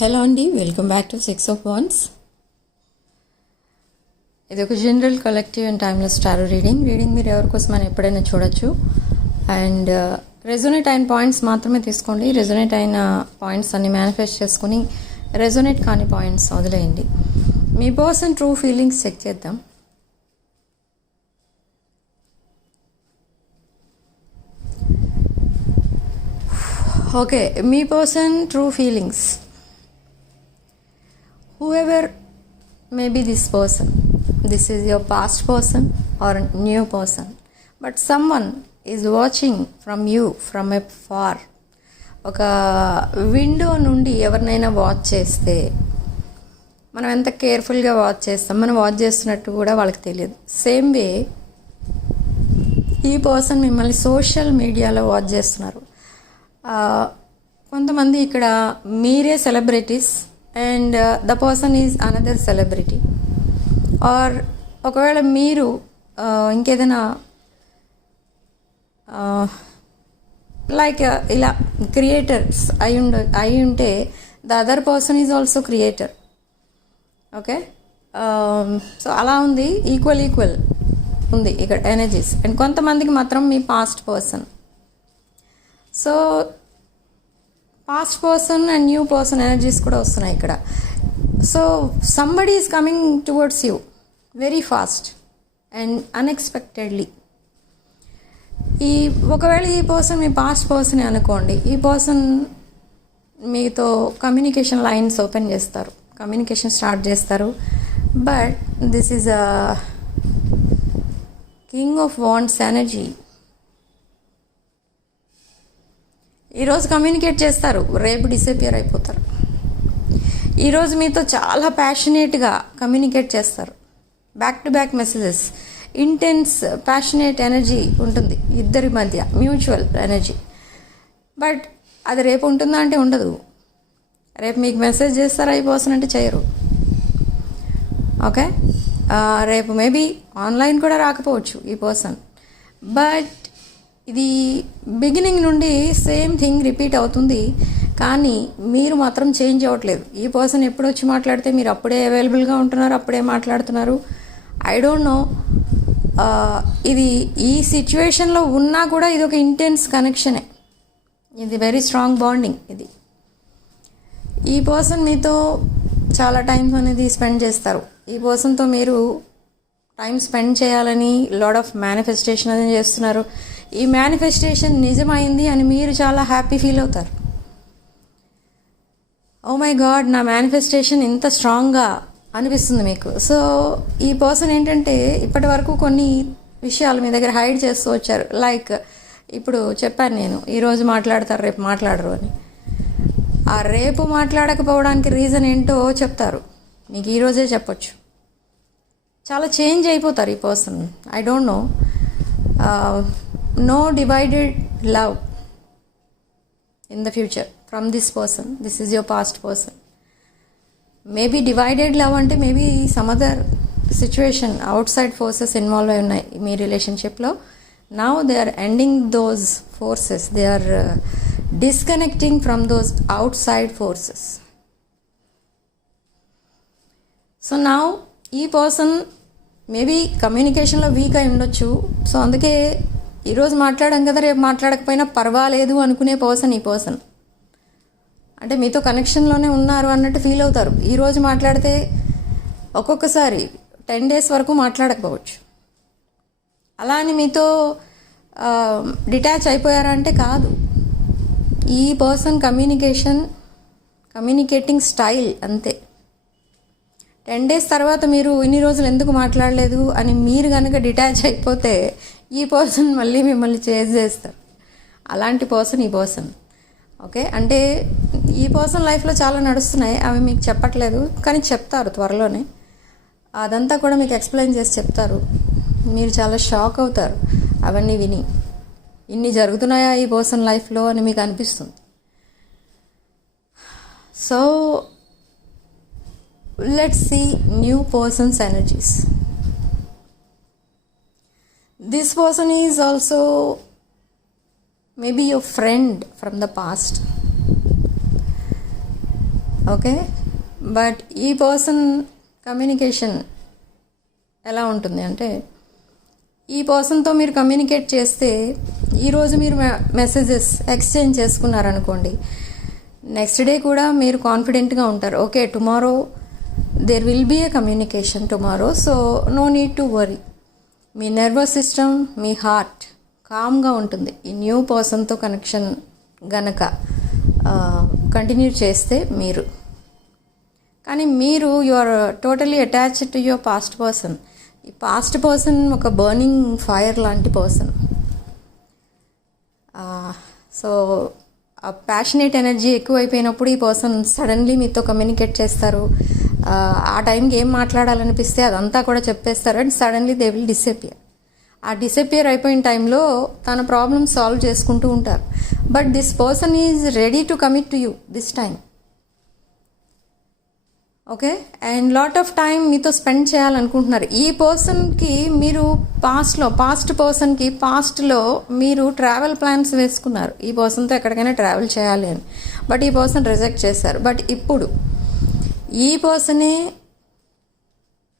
Hello అండి, welcome back to 6 of Wands. ఇది ఒక general collective and timeless tarot reading మీరు ఎవరి కోసం అని ఎప్పుడైనా చూడొచ్చు. అండ్ రెజోనేట్ అయిన పాయింట్స్ మాత్రమే తీసుకోండి. రెజోనేట్ అయిన పాయింట్స్ అన్ని మేనిఫెస్ట్ చేసుకుని రెజోనేట్ కాని పాయింట్స్ వదిలేయండి. మీ పర్సన్ ట్రూ ఫీలింగ్స్ చెక్ చేద్దాం. Okay, me person true feelings. Whoever may be this person, this is your past person or a new person, but someone is watching from you from afar. ఒక window నుండి ఎవరినైనా watch చేస్తే మనం ఎంత కేర్ఫుల్గా watch చేస్తాం, మనం వాచ్ చేస్తున్నట్టు కూడా వాళ్ళకి తెలియదు. సేమ్ వే ఈ పర్సన్ మిమ్మల్ని సోషల్ మీడియాలో వాచ్ చేస్తున్నారు. కొంతమంది ఇక్కడ మీరే celebrities and the person is another celebrity. Or ఒకవేళ మీరు ఇంకేదైనా లైక్ ఇలా క్రియేటర్స్ అయి ఉంటే the other person is also creator. Okay, so అలా ఉంది, ఈక్వల్ ఉంది ఇక్కడ ఎనర్జీస్. అండ్ కొంతమందికి మాత్రం మీ past person. So past person and new person energies కూడా వస్తున్నాయి ఇక్కడ. So somebody is coming towards you very fast and unexpectedly. ఒకవేళ ఈ పర్సన్ మీ పాస్ట్ పర్సనే అనుకోండి, ఈ పర్సన్ మీతో కమ్యూనికేషన్ లైన్స్ ఓపెన్ చేస్తారు, కమ్యూనికేషన్ స్టార్ట్ చేస్తారు. But this is a king of wands energy. ఈరోజు కమ్యూనికేట్ చేస్తారు, రేపు డిసపియర్ అయిపోతారు. ఈరోజు మీతో చాలా ప్యాషనేట్గా కమ్యూనికేట్ చేస్తారు, back to back messages, intense passionate energy ఉంటుంది ఇద్దరి మధ్య, మ్యూచువల్ ఎనర్జీ. బట్ అది రేపు ఉంటుందా అంటే ఉండదు. రేపు మీకు మెసేజ్ చేస్తారా ఈ పర్సన్ అంటే చేయరు. ఓకే, రేపు మేబీ ఆన్లైన్ కూడా రాకపోవచ్చు ఈ పర్సన్. బట్ ఇది బిగినింగ్ నుండి సేమ్ థింగ్ రిపీట్ అవుతుంది, కానీ మీరు మాత్రం చేంజ్ అవ్వట్లేదు. ఈ పర్సన్ ఎప్పుడు వచ్చి మాట్లాడితే మీరు అప్పుడే అవైలబుల్గా ఉంటున్నారు, అప్పుడే మాట్లాడుతున్నారు. ఐ డోంట్ నో, ఇది ఈ సిచ్యువేషన్లో ఉన్నా కూడా ఇది ఒక ఇంటెన్స్ కనెక్షనే, ఇది వెరీ స్ట్రాంగ్ బాండింగ్. ఇది ఈ పర్సన్ మీతో చాలా టైం అనేది స్పెండ్ చేస్తారు. ఈ పర్సన్తో మీరు టైం స్పెండ్ చేయాలని లాట్ ఆఫ్ మేనిఫెస్టేషన్ అనేది చేస్తున్నారు. ఈ మేనిఫెస్టేషన్ నిజమైంది అని మీరు చాలా హ్యాపీ ఫీల్ అవుతారు. ఓ మై గాడ్, నా మేనిఫెస్టేషన్ ఇంత స్ట్రాంగ్గా అనిపిస్తుంది మీకు. సో ఈ పర్సన్ ఏంటంటే ఇప్పటి వరకు కొన్ని విషయాలు మీ దగ్గర హైడ్ చేస్తూ వచ్చారు. లైక్ ఇప్పుడు చెప్పాను నేను, ఈరోజు మాట్లాడతారు రేపు మాట్లాడరు అని. ఆ రేపు మాట్లాడకపోవడానికి రీజన్ ఏంటో చెప్తారు, మీకు ఈరోజే చెప్పొచ్చు. చాలా చేంజ్ అయిపోతారు ఈ person. I don't know, no divided love in the future from this person. This is your past person. Maybe divided love ante maybe some other situation, outside forces involved ayi unnai me relationship లో. Now they are ending those forces, they are disconnecting from those outside forces. So now ఈ person maybe కమ్యూనికేషన్లో week అయి ఉండొచ్చు. So అందుకే ఈరోజు మాట్లాడాం కదా రేపు మాట్లాడకపోయినా పర్వాలేదు అనుకునే పర్సన్ ఈ పర్సన్. అంటే మీతో కనెక్షన్లోనే ఉన్నారు అన్నట్టు ఫీల్ అవుతారు. ఈరోజు మాట్లాడితే ఒక్కొక్కసారి 10 days వరకు మాట్లాడకపోవచ్చు. అలా అని మీతో డిటాచ్ అయిపోయారా అంటే కాదు. ఈ పర్సన్ కమ్యూనికేటింగ్ స్టైల్ అంతే. 10 days తర్వాత మీరు ఇన్ని రోజులు ఎందుకు మాట్లాడలేదు అని మీరు కనుక డిటాచ్ అయిపోతే ఈ పర్సన్ మళ్ళీ మిమ్మల్ని చేజ్ చేస్తారు. అలాంటి పర్సన్ ఈ పర్సన్. ఓకే, అంటే ఈ పర్సన్ లైఫ్లో చాలా నడుస్తున్నాయి, అవి మీకు చెప్పట్లేదు, కానీ చెప్తారు త్వరలోనే. అదంతా కూడా మీకు ఎక్స్ప్లెయిన్ చేసి చెప్తారు. మీరు చాలా షాక్ అవుతారు అవన్నీ విని. ఇన్ని జరుగుతున్నాయా ఈ పర్సన్ లైఫ్లో అని మీకు అనిపిస్తుంది. So let's see new person's energies. This person is also maybe your friend from the past. Okay, but ఈ పర్సన్ కమ్యూనికేషన్ ఎలా ఉంటుంది అంటే, ఈ పర్సన్తో మీరు కమ్యూనికేట్ చేస్తే ఈరోజు మీరు మెసేజెస్ ఎక్స్చేంజ్ చేసుకున్నారనుకోండి, నెక్స్ట్ డే కూడా మీరు కాన్ఫిడెంట్గా ఉంటారు. Okay, tomorrow there will be a communication tomorrow, so no need to worry. మీ నర్వస్ సిస్టమ్, మీ హార్ట్ కామ్గా ఉంటుంది ఈ న్యూ పర్సన్తో కనెక్షన్ గనక కంటిన్యూ చేస్తే మీరు. కానీ మీరు you are totally attached to your past person. ఈ పాస్ట్ పర్సన్ ఒక బర్నింగ్ ఫైర్ లాంటి పర్సన్. సో ఆ ప్యాషనేట్ ఎనర్జీ ఎక్కువైపోయినప్పుడు ఈ పర్సన్ సడన్లీ మీతో కమ్యూనికేట్ చేస్తారు. ఆ టైంకి ఏం మాట్లాడాలనిపిస్తే అదంతా కూడా చెప్పేస్తారు and suddenly they will disappear. ఆ డిసపియర్ అయిపోయిన టైంలో తన ప్రాబ్లమ్ సాల్వ్ చేసుకుంటూ ఉంటారు. But this person is ready to commit to you this time. Okay, and lot of time మీతో స్పెండ్ చేయాలనుకుంటున్నారు. ఈ పర్సన్కి మీరు పాస్ట్ పర్సన్కి పాస్ట్లో మీరు ట్రావెల్ ప్లాన్స్ వేసుకున్నారు, ఈ పర్సన్తో ఎక్కడికైనా ట్రావెల్ చేయాలి అని. బట్ ఈ పర్సన్ రిజెక్ట్ చేశారు. బట్ ఇప్పుడు ఈ పర్సనే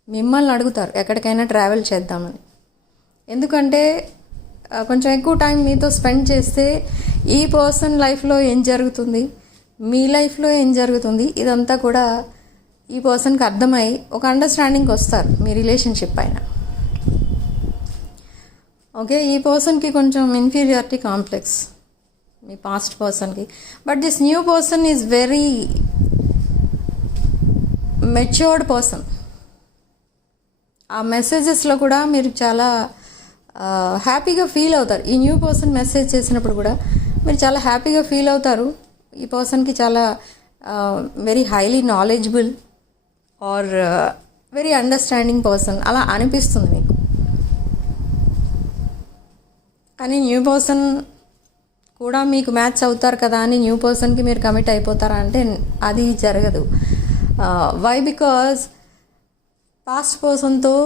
మిమ్మల్ని అడుగుతారు ఎక్కడికైనా ట్రావెల్ చేద్దామని. ఎందుకంటే కొంచెం ఎక్కువ టైం మీతో స్పెండ్ చేస్తే ఈ పర్సన్ లైఫ్లో ఏం జరుగుతుంది, మీ లైఫ్లో ఏం జరుగుతుంది, ఇదంతా కూడా ఈ పర్సన్కి అర్థమై ఒక అండర్స్టాండింగ్కి వస్తారు మీ రిలేషన్షిప్ పైన. ఓకే, ఈ పర్సన్కి కొంచెం ఇన్ఫీరియారిటీ కాంప్లెక్స్ మీ పాస్ట్ పర్సన్కి. But this new person is very matured person. ఆ మెసేజెస్లో కూడా మీరు చాలా హ్యాపీగా ఫీల్ అవుతారు. ఈ న్యూ పర్సన్ మెసేజ్ చేసినప్పుడు కూడా మీరు చాలా హ్యాపీగా ఫీల్ అవుతారు. ఈ పర్సన్కి చాలా very highly knowledgeable or very understanding person అలా అనిపిస్తుంది మీకు. కానీ న్యూ పర్సన్ కూడా మీకు మ్యాచ్ అవుతారు కదా అని న్యూ పర్సన్కి మీరు కమిట్ అయిపోతారా అంటే అది జరగదు. వై? బికాజ్ పాస్ట్ పర్సన్తో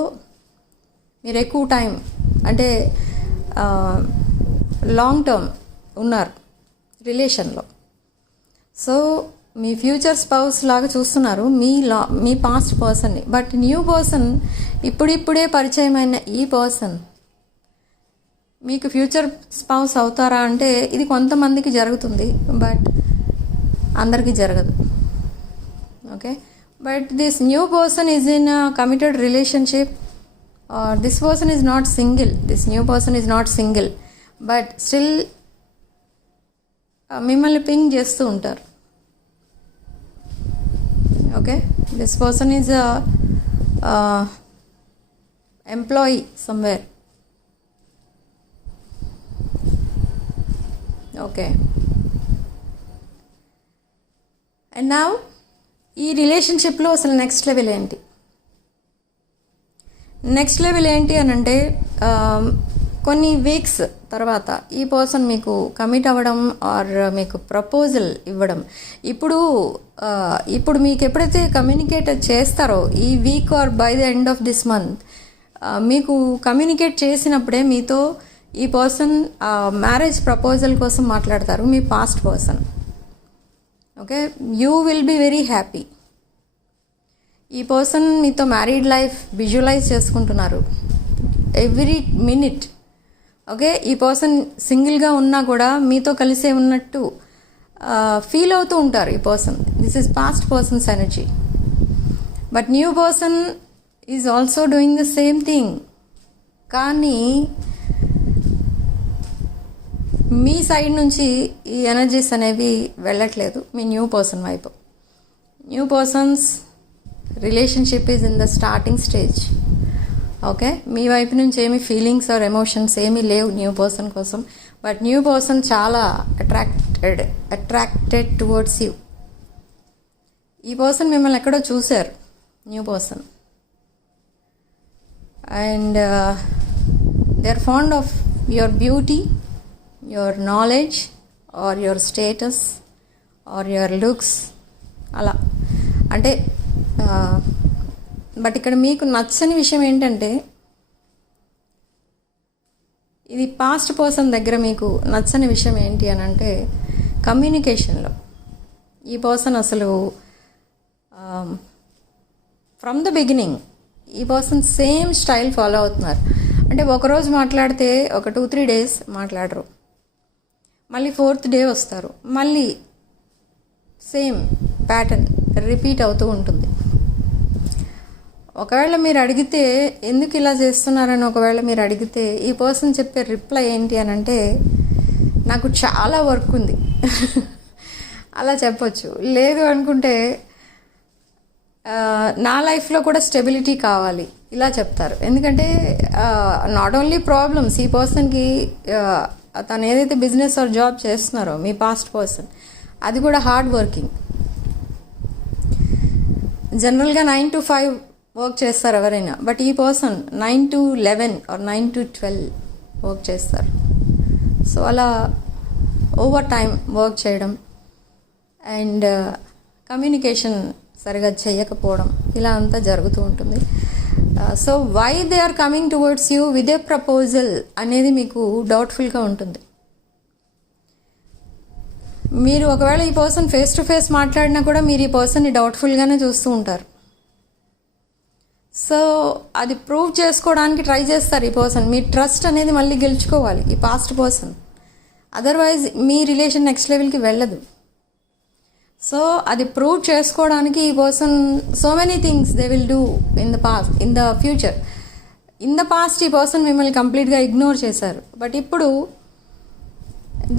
మీరు ఎక్కువ టైం అంటే లాంగ్ టర్మ్ ఉన్నారు రిలేషన్లో. సో మీ ఫ్యూచర్ స్పౌస్ లాగా చూస్తున్నారు మీ పాస్ట్ పర్సన్ని. బట్ న్యూ పర్సన్ ఇప్పుడిప్పుడే పరిచయమైన ఈ పర్సన్ మీకు ఫ్యూచర్ స్పౌస్ అవుతారా అంటే ఇది కొంతమందికి జరుగుతుంది, బట్ అందరికీ జరగదు. Okay, but this new person is in a committed relationship. This person is not single. This new person is not single. But still మిమ్మల్ని పింగ్ చేస్తూ ఉంటారు. Okay, this person is employee somewhere. Okay, and now ఈ రిలేషన్షిప్లో అసలు next level ఏంటి? Next level ఏంటి అని అంటే కొన్ని వీక్స్ తర్వాత ఈ పర్సన్ మీకు కమిట్ అవ్వడం ఆర్ మీకు ప్రపోజల్ ఇవ్వడం. ఇప్పుడు మీకు ఎప్పుడైతే కమ్యూనికేట్ చేస్తారో ఈ week or by the end of this month మీకు కమ్యూనికేట్ చేసినప్పుడే మీతో ఈ పర్సన్ మ్యారేజ్ ప్రపోజల్ కోసం మాట్లాడతారు, మీ past person. Okay, you will be very happy. ఈ పర్సన్ మీతో మ్యారీడ్ లైఫ్ విజువలైజ్ చేసుకుంటున్నారు ఎవ్రీ మినిట్. ఓకే, ఈ పర్సన్ సింగిల్గా ఉన్నా కూడా మీతో కలిసే ఉన్నట్టు ఫీల్ అవుతూ ఉంటారు ఈ person. This is past person's energy. But new person is also doing the same thing. కానీ మీ సైడ్ నుంచి ఈ ఎనర్జీస్ అనేవి వెళ్ళట్లేదు మీ న్యూ పర్సన్ వైపు. New person's relationship is in the starting stage. Okay, మీ వైపు నుంచి ఏమి ఫీలింగ్స్ ఆర్ ఎమోషన్స్ ఏమీ లేవు న్యూ పర్సన్ కోసం. బట్ న్యూ పర్సన్ చాలా అట్రాక్టెడ్ టువర్డ్స్ యూ. ఈ పర్సన్ మిమ్మల్ని ఎక్కడో చూశారు new person, and they are fond of your beauty, your knowledge or your status or your looks అలా. అంటే బట్ ఇక్కడ మీకు నచ్చని విషయం ఏంటంటే ఇది పాస్ట్ పర్సన్ దగ్గర మీకు నచ్చని విషయం ఏంటి అని అంటే కమ్యూనికేషన్లో ఈ పర్సన్ అసలు ఫ్రమ్ ద బిగినింగ్ ఈ పర్సన్ సేమ్ స్టైల్ ఫాలో అవుతున్నారు. అంటే ఒకరోజు మాట్లాడితే ఒక 2-3 డేస్ మాట్లాడరు, మళ్ళీ 4th డే వస్తారు, మళ్ళీ సేమ్ ప్యాటర్న్ రిపీట్ అవుతూ ఉంటుంది. ఒకవేళ మీరు అడిగితే ఎందుకు ఇలా చేస్తున్నారని ఒకవేళ మీరు అడిగితే ఈ పర్సన్ చెప్పే రిప్లై ఏంటి అని అంటే, నాకు చాలా వర్క్ ఉంది అలా చెప్పొచ్చు. లేదు అనుకుంటే నా లైఫ్లో కూడా స్టెబిలిటీ కావాలి ఇలా చెప్తారు. ఎందుకంటే నాట్ ఓన్లీ ప్రాబ్లమ్స్, ఈ పర్సన్కి తను ఏదైతే బిజినెస్ ఆర్ జాబ్ చేస్తున్నారో మీ పాస్ట్ పర్సన్, అది కూడా హార్డ్ వర్కింగ్. జనరల్గా 9 to 5 వర్క్ చేస్తారు ఎవరైనా, బట్ ఈ person 9 to 11 or 9 to 12 work చేస్తారు. సో అలా ఓవర్ టైం వర్క్ చేయడం అండ్ కమ్యూనికేషన్ సరిగా చేయకపోవడం ఇలా అంతా జరుగుతూ ఉంటుంది. So why they are coming towards you with a proposal అనేది మీకు డౌట్ఫుల్గా ఉంటుంది. మీరు ఒకవేళ ఈ పర్సన్ ఫేస్ టు ఫేస్ మాట్లాడినా కూడా మీరు ఈ పర్సన్ని డౌట్ఫుల్గానే చూస్తూ ఉంటారు. సో అది ప్రూవ్ చేసుకోవడానికి ట్రై చేస్తారు ఈ పర్సన్. మీ ట్రస్ట్ అనేది మళ్ళీ గెలుచుకోవాలి ఈ పాస్ట్ పర్సన్, అదర్వైజ్ మీ రిలేషన్ నెక్స్ట్ లెవెల్కి వెళ్ళదు. సో అది ప్రూవ్ చేసుకోవడానికి ఈ person so many things they will do in the future. In the past ఈ పర్సన్ మిమ్మల్ని కంప్లీట్గా ఇగ్నోర్ చేశారు, బట్ ఇప్పుడు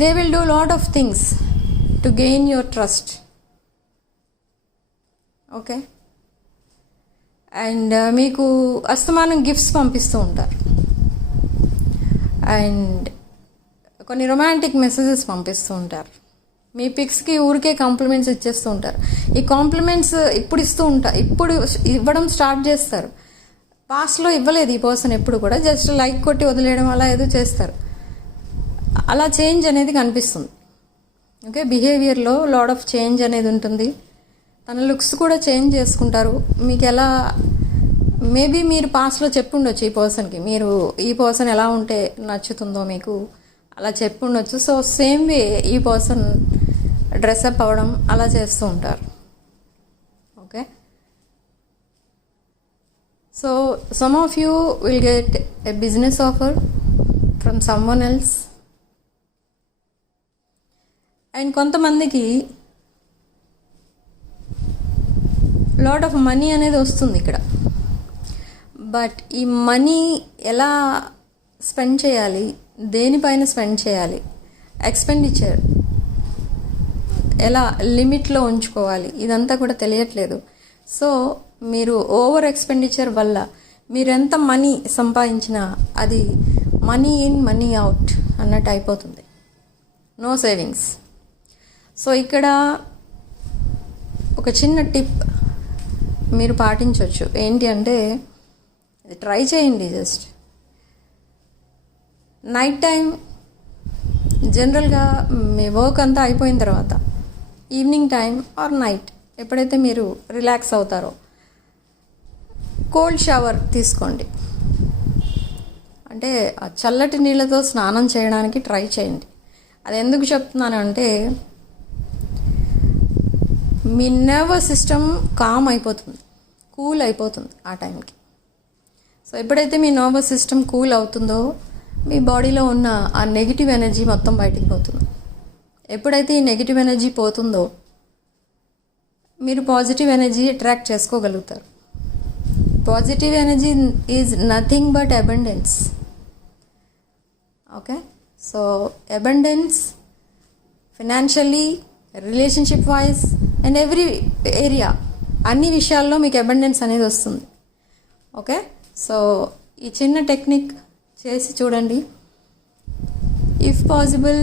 they will do lot of things to gain your trust. Okay, and మీకు అస్తమానం గిఫ్ట్స్ పంపిస్తూ ఉంటారు అండ్ కొన్ని రొమాంటిక్ మెసేజెస్ పంపిస్తూ ఉంటారు. మీ పిక్స్కి ఊరికే కాంప్లిమెంట్స్ ఇచ్చేస్తూ ఉంటారు. ఈ కాంప్లిమెంట్స్ ఇప్పుడు ఇవ్వడం స్టార్ట్ చేస్తారు. పాస్ట్లో ఇవ్వలేదు ఈ పర్సన్ ఎప్పుడు కూడా, జస్ట్ లైక్ కొట్టి వదిలేయడం అలా ఏదో చేస్తారు. అలా చేంజ్ అనేది కనిపిస్తుంది. ఓకే, బిహేవియర్లో లాట్ ఆఫ్ చేంజ్ అనేది ఉంటుంది. తన లుక్స్ కూడా చేంజ్ చేసుకుంటారు. మీకు ఎలా మేబీ మీరు పాస్ట్లో చెప్పుండొచ్చు ఈ పర్సన్కి, మీరు ఈ పర్సన్ ఎలా ఉంటే నచ్చుతుందో మీకు అలా చెప్పుండొచ్చు. సో సేమ్ వే ఈ పర్సన్ డ్రెస్అప్ అవ్వడం అలా చేస్తూ ఉంటారు. Okay, so some of you will get a business offer from someone else and కొంతమందికి లాట్ ఆఫ్ మనీ అనేది వస్తుంది ఇక్కడ. బట్ ఈ మనీ ఎలా స్పెండ్ చేయాలి, దేనిపైన స్పెండ్ చేయాలి, ఎక్స్పెండిచర్ ఎలా లిమిట్లో ఉంచుకోవాలి, ఇదంతా కూడా తెలియట్లేదు. సో మీరు ఓవర్ ఎక్స్పెండిచర్ వల్ల మీరు ఎంత మనీ సంపాదించినా అది మనీ ఇన్ మనీ అవుట్ అన్నట్టు అయిపోతుంది, నో సేవింగ్స్. సో ఇక్కడ ఒక చిన్న టిప్ మీరు పాటించవచ్చు. ఏంటి అంటే ట్రై చేయండి. జస్ట్ నైట్ టైం జనరల్గా మీ వర్క్ అంతా అయిపోయిన తర్వాత ఈవినింగ్ టైం ఆర్ నైట్ ఎప్పుడైతే మీరు రిలాక్స్ అవుతారో కోల్డ్ షవర్ తీసుకోండి. అంటే ఆ చల్లటి నీళ్ళతో స్నానం చేయడానికి ట్రై చేయండి. అది ఎందుకు చెప్తున్నాను అంటే మీ నర్వస్ సిస్టమ్ కామ్ అయిపోతుంది, కూల్ అయిపోతుంది ఆ టైంకి. సో ఎప్పుడైతే మీ నర్వస్ సిస్టమ్ కూల్ అవుతుందో మీ బాడీలో ఉన్న ఆ నెగిటివ్ ఎనర్జీ మొత్తం బయటికి పోతుంది. ఎప్పుడైతే ఈ నెగిటివ్ ఎనర్జీ పోతుందో మీరు పాజిటివ్ ఎనర్జీ అట్రాక్ట్ చేసుకోగలుగుతారు. Positive energy is nothing but abundance. Okay, so abundance financially, relationship wise and every area, అన్ని విషయాల్లో మీకు అబండెన్స్ అనేది వస్తుంది. ఓకే, సో ఈ చిన్న టెక్నిక్ చేసి చూడండి. ఇఫ్ పాసిబుల్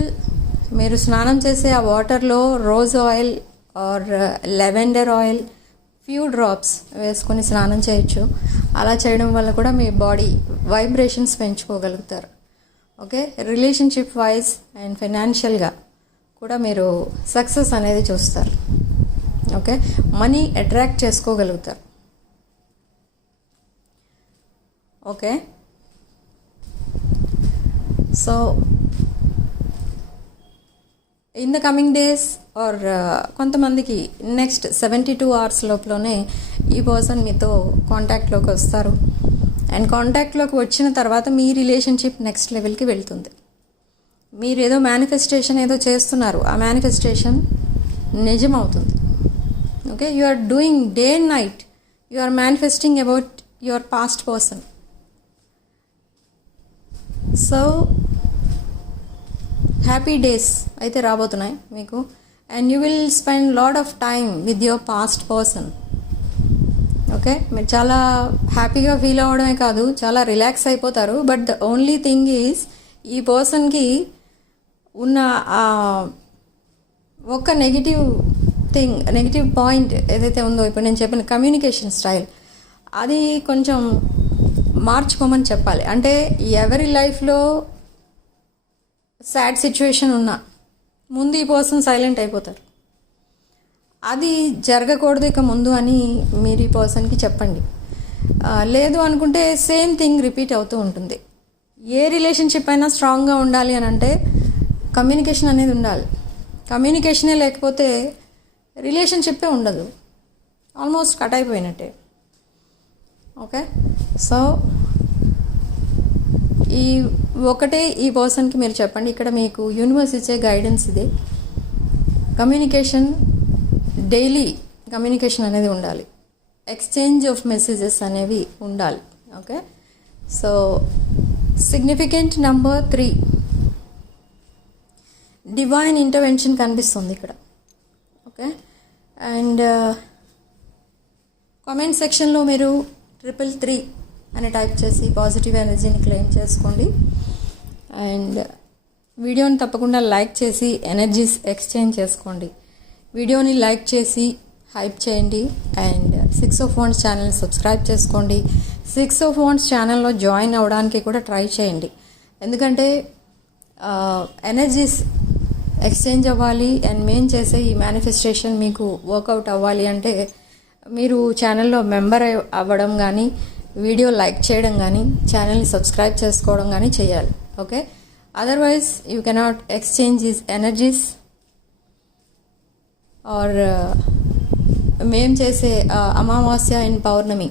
మీరు స్నానం చేసే ఆ వాటర్లో rose oil or lavender oil few drops వేసుకొని స్నానం చేయొచ్చు. అలా చేయడం వల్ల కూడా మీ బాడీ వైబ్రేషన్స్ పెంచుకోగలుగుతారు. ఓకే, రిలేషన్షిప్ వైజ్ అండ్ ఫైనాన్షియల్గా కూడా మీరు సక్సెస్ అనేది చూస్తారు. ఓకే, మనీ అట్రాక్ట్ చేసుకోగలుగుతారు. Okay, so in the coming days or కొంతమందికి నెక్స్ట్ 72 అవర్స్ లోపలనే ఈ పర్సన్ మీతో కాంటాక్ట్లోకి వస్తారు. అండ్ కాంటాక్ట్లోకి వచ్చిన తర్వాత మీ రిలేషన్షిప్ నెక్స్ట్ లెవెల్కి వెళ్తుంది. మీరు ఏదో మేనిఫెస్టేషన్ ఏదో చేస్తున్నారు, ఆ మేనిఫెస్టేషన్ నిజం అవుతుంది. Okay, you are doing day and night, you are manifesting about your past person. So happy days అయితే రాబోతున్నాయి మీకు. And you will spend lot of time with your past person. Okay, మీరు చాలా హ్యాపీగా ఫీల్ అవ్వడమే కాదు, చాలా రిలాక్స్ అయిపోతారు. But the only thing is, ఈ పర్సన్కి ఉన్న ఒక నెగిటివ్ పాయింట్ ఏదైతే ఉందో, ఇప్పుడు నేను చెప్పిన కమ్యూనికేషన్ స్టైల్, అది కొంచెం మార్చుకోమని చెప్పాలి. అంటే ఎవరి లైఫ్లో సాడ్ సిచ్యువేషన్ ఉన్నా ముందు ఈ పర్సన్ సైలెంట్ అయిపోతారు. అది జరగకూడదు ఇక ముందు అని మీరు ఈ పర్సన్కి చెప్పండి. లేదు అనుకుంటే సేమ్ థింగ్ రిపీట్ అవుతూ ఉంటుంది. ఏ రిలేషన్షిప్ అయినా స్ట్రాంగ్గా ఉండాలి అని అంటే కమ్యూనికేషన్ అనేది ఉండాలి. కమ్యూనికేషనే లేకపోతే రిలేషన్షిప్పే ఉండదు, ఆల్మోస్ట్ కట్ అయిపోయినట్టే. ఓకే, సో ఈ పర్సన్కి మీరు చెప్పండి. ఇక్కడ మీకు యూనివర్స్ ఇచ్చే గైడెన్స్ ఇది. కమ్యూనికేషన్, డైలీ కమ్యూనికేషన్ అనేది ఉండాలి. ఎక్స్చేంజ్ ఆఫ్ మెసేజెస్ అనేవి ఉండాలి. Okay, so significant number 3, divine intervention కనిపిస్తుంది ఇక్కడ. ఓకే, అండ్ కామెంట్ సెక్షన్లో మీరు 333 అని టైప్ చేసి పాజిటివ్ ఎనర్జీని క్లెయిమ్ చేసుకోండి. అండ్ వీడియోని తప్పకుండా లైక్ చేసి ఎనర్జీస్ ఎక్స్చేంజ్ చేసుకోండి. వీడియోని లైక్ చేసి హైప్ చేయండి. అండ్ 6 of Wands ఛానల్ని సబ్స్క్రైబ్ చేసుకోండి. 6 of Wands ఛానల్లో జాయిన్ అవ్వడానికి కూడా ట్రై చేయండి. ఎందుకంటే ఎనర్జీస్ ఎక్స్చేంజ్ అవ్వాలి అండ్ మేము చేసే ఈ మేనిఫెస్టేషన్ మీకు వర్కౌట్ అవ్వాలి అంటే మీరు ఛానల్లో మెంబర్ అవ్వడం కానీ, వీడియో లైక్ చేయడం కానీ, ఛానల్ని సబ్స్క్రైబ్ చేసుకోవడం కానీ చేయాలి. Okay, otherwise you cannot exchange these energies. Or మేము చేసే అమావాస్య అండ్ పౌర్ణమి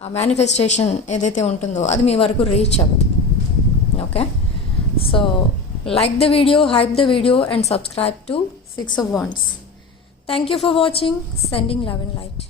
ఆ మేనిఫెస్టేషన్ ఏదైతే ఉంటుందో అది మీ వరకు రీచ్ అవ్వదు. Okay, so like the video, hype the video and subscribe to 6 of Wands. Thank you for watching. Sending love and light.